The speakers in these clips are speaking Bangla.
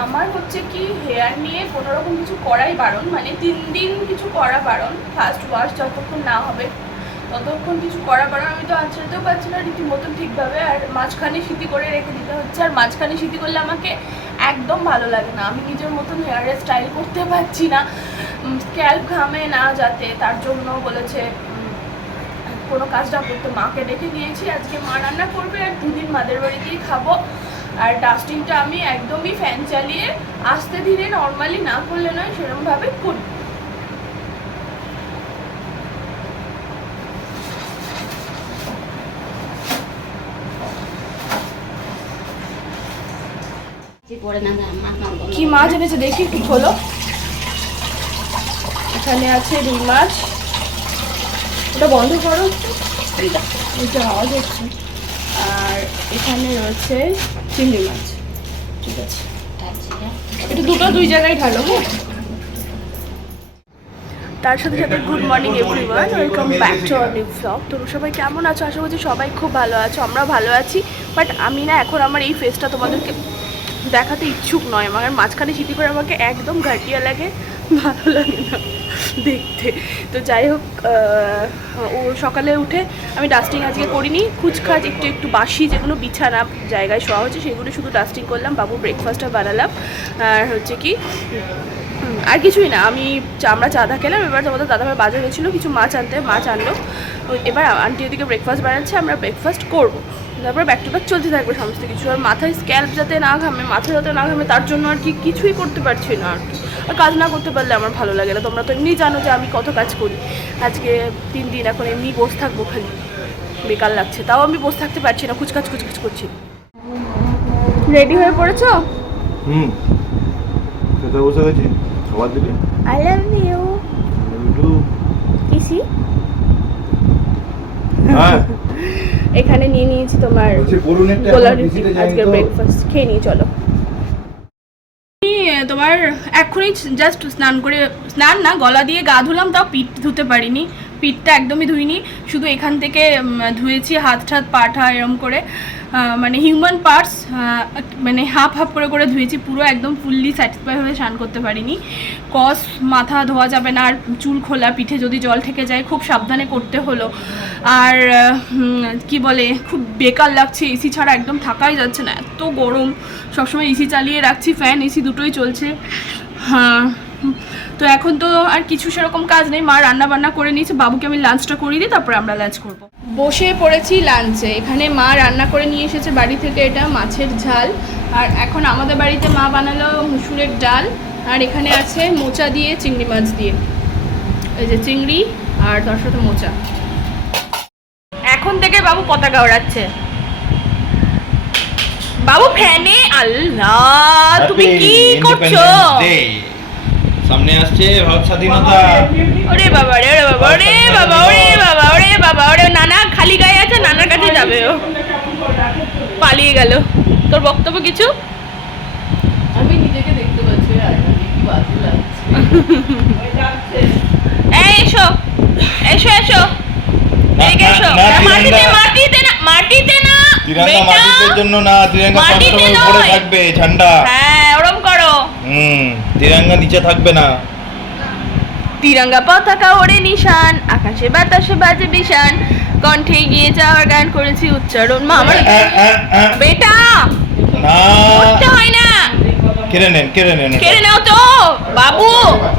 আমার হচ্ছে কি হেয়ার নিয়ে কোনো রকম কিছু করাই বারণ মানে তিন দিন কিছু করা বারণ ফার্স্ট ওয়াশ যতক্ষণ না হবে ততক্ষণ কিছু করা বারণ, আমি তো আঁচড়াতেও পারছি না রীতিমতন ঠিকভাবে, আর মাঝখানে সিটি করে রেখে দিতে হচ্ছে, আর মাঝখানে সিটি করলে আমাকে একদম ভালো লাগে না, আমি নিজের মতন হেয়ারের স্টাইল করতে পারছি না স্ক্যাল্প ঘামে না যাতে, তার জন্য বলেছে কোনো কাজটা করতে মাকে ডেকে দিয়েছি আজকে মা রান্না করবে, আর দুদিন মাদের বাড়িতেই খাব। আর ডাস্টিংটা আমি একদমই ফ্যান চালিয়ে আস্তে ধীরে নর্মালি না করলে নয় সেরকমভাবে করি। কি মাছ এনেছে দেখি কি হলো এখানে আছে রুই মাছ। ওটা বন্ধ করো এটা আওয়াজ হচ্ছে। এখানে রয়েছে চিংড়ি মাছ। ঠিক আছে। এটা দুটো দুই জায়গায় ঢালো হ্যাঁ। তার সাথে সাথে good morning everyone welcome back to our new blog তোমরা সবাই কেমন আছো? আশা করছি সবাই খুব ভালো আছো, আমরা ভালো আছি। বাট আমি না এখন আমার এই ফেসটা তোমাদেরকে দেখাতে ইচ্ছুক নয়। আমার মাঝখানে সিটি করে আমাকে একদম ঘাটিয়া লাগে। ভালো লাগে না দেখতে। তো যাই হোক ও সকালে উঠে আমি ডাস্টিং আজকে করিনি। খুচখাচ, একটু একটু বাসি যেগুলো বিছানা জায়গায় শোয়া হচ্ছে, সেগুলো শুধু ডাস্টিং করলাম। বাবু ব্রেকফাস্টটা বানালাম। আর হচ্ছে কি আর কিছুই না। আমি আমরা চাঁদা খেলাম। এবার তোমাদের দাদাভাই বাজার গেছিল কিছু মাছ আনতে, মাছ আনলো। এবার আন্টি ওদিকে ব্রেকফাস্ট বানাচ্ছে, আমরা ব্রেকফাস্ট করব। তারপর ব্যাক টু ব্যাক চলতে থাকবে সমস্ত কিছু। আর মাথায় স্ক্যাল্প যাতে না ঘামে মাথা যাতে না ঘামে, তার জন্য আর কি কিছুই করতে পারছি না আর কি। আর কাজ না করতে পারলে আমার ভালো লাগে না। তোমরা তো এমনি জানো যে আমি কত কাজ করি। আজকে তিন দিন এখন এমনি বসে থাকব খালি। বেকার লাগছে। তাও আমি বসে থাকতে পারছি না। কুচকাচ কুচকাচ করছি। রেডি হয়ে পড়েছো? হুম। খেতে বসে গেছি। খাবার দিকে আই লাভ ইউ একটু কিসি? হ্যাঁ। এখানে নিয়ে নিয়েছি তোমার বলছি বরুণেরটা রুটি। আজকে ব্রেকফাস্ট খেয়ে নিয়ে চলো। তোমার এক্ষুনি জাস্ট স্নান করে, স্নান না, গলা দিয়ে গা ধুলাম, তাও পিঠ ধুতে পারিনি। পিঠটা একদমই ধুইনি, শুধু এখান থেকে ধুয়েছি, হাত ঠাত, পা ঠা, এরম করে। মানে হিউম্যান পার্টস মানে হাফ হাফ করে করে ধুয়েছি, পুরো একদম ফুললি স্যাটিসফাই হয়ে স্নান করতে পারিনি। কস, মাথা ধোয়া যাবে না, আর চুল খোলা, পিঠে যদি জল থেকে যায়, খুব সাবধানে করতে হলো। আর কি বলে, খুব বেকার লাগছে, এসি ছাড়া একদম থাকাই যাচ্ছে না, এত গরম। সবসময় এসি চালিয়ে রাখছি, ফ্যান, এসি দুটোই চলছে। হ্যাঁ তো এখন তো আর কিছু সেরকম কাজ নেই, মা রান্না বান্না করে নিয়েছে, বাবুকে আমি লাঞ্চটা করিয়ে দিই, তারপরে আমরা লাঞ্চ করব। বসে পড়েছি লাঞ্চে এখানে মা রান্না করে নিয়ে এসেছে বাড়ি থেকে এটা, মাছের ঝাল। আর এখন আমাদের বাড়িতে মা বানালো মুসুরের ডাল, আর এখানে আছে মোচা দিয়ে, চিংড়ি মাছ দিয়ে। এই যে চিংড়ি আর তার সাথে মোচা। বাবু পতাকা ওড়াচ্ছে। বাবু ফ্যানে আল্লাহ তুমি কি করছ? সামনে আসছে ভারত স্বাধীনতা। ওরে বাবা রে ওরে বাবা ওরে বাবা ওরে বাবা ওরে বাবা ওরে নানা খালি গায়ে আছে নানার কাছে যাবে ও। পালিয়ে গেল। তোর বক্তব্য কিছু? আমি নিজেকে দেখতে পাচ্ছি আর কি বাজে লাগছে। এই এসো এসো এসো। মাটিতে তিরঙ্গা- মাটিতে না মাটিতে না তিরঙ্গা বেটা। জন্য না তিরঙ্গা সবসময় উপরে থাকবে ঝান্ডা হ্যাঁ ওরম করো। হুম তিরঙ্গা নিচে থাকবে না। তিরঙ্গা পতাকা ওড়ে নিশান আকাশে বাতাসে বাজে বিশান কণ্ঠে গিয়ে যাওয়ার গান করেছি উচ্চারণ মা আমার আ, আ, আ, বেটা না। হয় না। কেড়ে নেন কেড়ে নেন কেড়ে নাও তো। বাবু!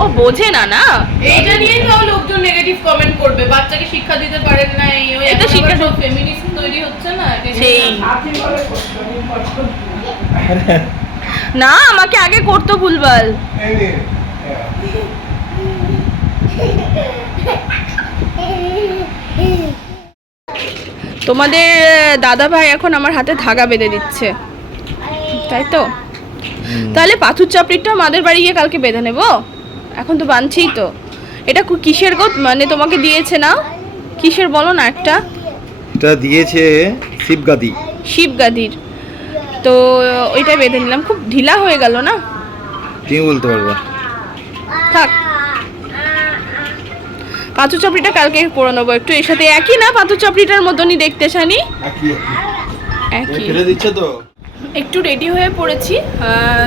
ও বোঝে না না? এইটা নিয়েই তো লোকজন নেগেটিভ কমেন্ট করবে। বাচ্চাকে শিক্ষা দিতে পারেন না এই ওই এটা শিক্ষা- সব ফেমিনিজম তৈরি হচ্ছে না সেই। না আমাকে আগে করতো ভুলভাল। তোমাদের দাদা ভাই এখন আমার হাতে ধাগা বেঁধে দিচ্ছে। তাই তো? তাহলে পাথর চাপড়িটা আমাদের বাড়ি গিয়ে কালকে বেঁধে নেব? এখন তো বানছেই তো। এটা কু- কিসের গো মানে তোমাকে দিয়েছে না? কিসের বলো না একটা? এটা দিয়েছে শিবগাদি। শিবগাদির। তো ওইটা বেঁধে নিলাম। খুব ঢিলা হয়ে গেল না? তুমি বলতে পারবা। থাক। পাথর চাপড়িটা কালকে পরে নেব। একটু এর সাথে একই না পাথর চাপড়িটার মতনই দেখতে শানি একই ফেলে দিচ্ছে তো? একটু রেডি হয়ে পড়েছি।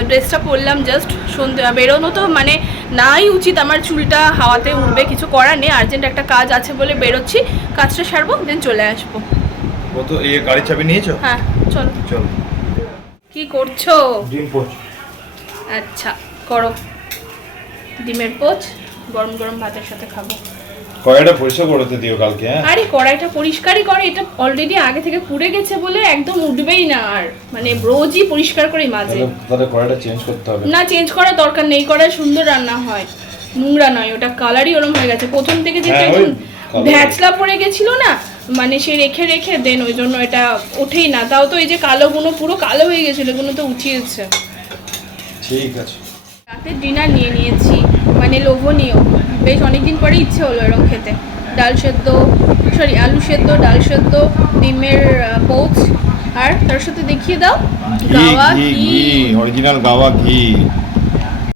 ড্রেসটা পরলাম জাস্ট সন্ধ্যে বেরোনো তো মানে নাই উচিত আমার চুলটা হাওয়াতে উঠবে কিছু করার নেই আর্জেন্ট একটা কাজ আছে বলে বেরোচ্ছি কাজটা সারবো দেন চলে আসব। ও তো এই গাড়ির চাবি নিয়েছো? হ্যাঁ চলো। চলো। কি করছ? ডিম পোচ। আচ্ছা করো। ডিমের পোচ গরম গরম ভাতের সাথে খাব। কয়টা পরিষ্কার করতে দিও কালকে হ্যাঁ? আরে কড়াইটা পরিষ্কারই করে এটা অলরেডি আগে থেকে পুড়ে গেছে বলে একদম উঠবেই না আর। মানে রোজই পরিষ্কার করে মাঝে। তাহলে কয়টা চেঞ্জ করতে হবে। না চেঞ্জ করার দরকার নেই কড়াই সুন্দর রান্না হয়। নোংরা নয় ওটা কালারই ওরম হয়ে গেছে। প্রথম থেকে যেটা ওই একদম ভ্যাচলা পড়ে গেছিল না মানে সে রেখে রেখে দেন ওই জন্য এটা ওঠেই না। তাও তো এই যে কালো গুলো পুরো কালো হয়ে গেছিল এগুলো তো উঠিয়েছে। ঠিক আছে। রাতের ডিনার নিয়ে নিয়েছি। মানে লোভনীয়। বেশ অনেকদিন পরে ইচ্ছে হলো এরকম খেতে। ডাল সেদ্ধ সরি আলু সেদ্ধ ডাল সেদ্ধ ডিমের পোচ আর তার সাথে দেখিয়ে দাও গাওয়া ঘি অরিজিনাল গাওয়া ঘি।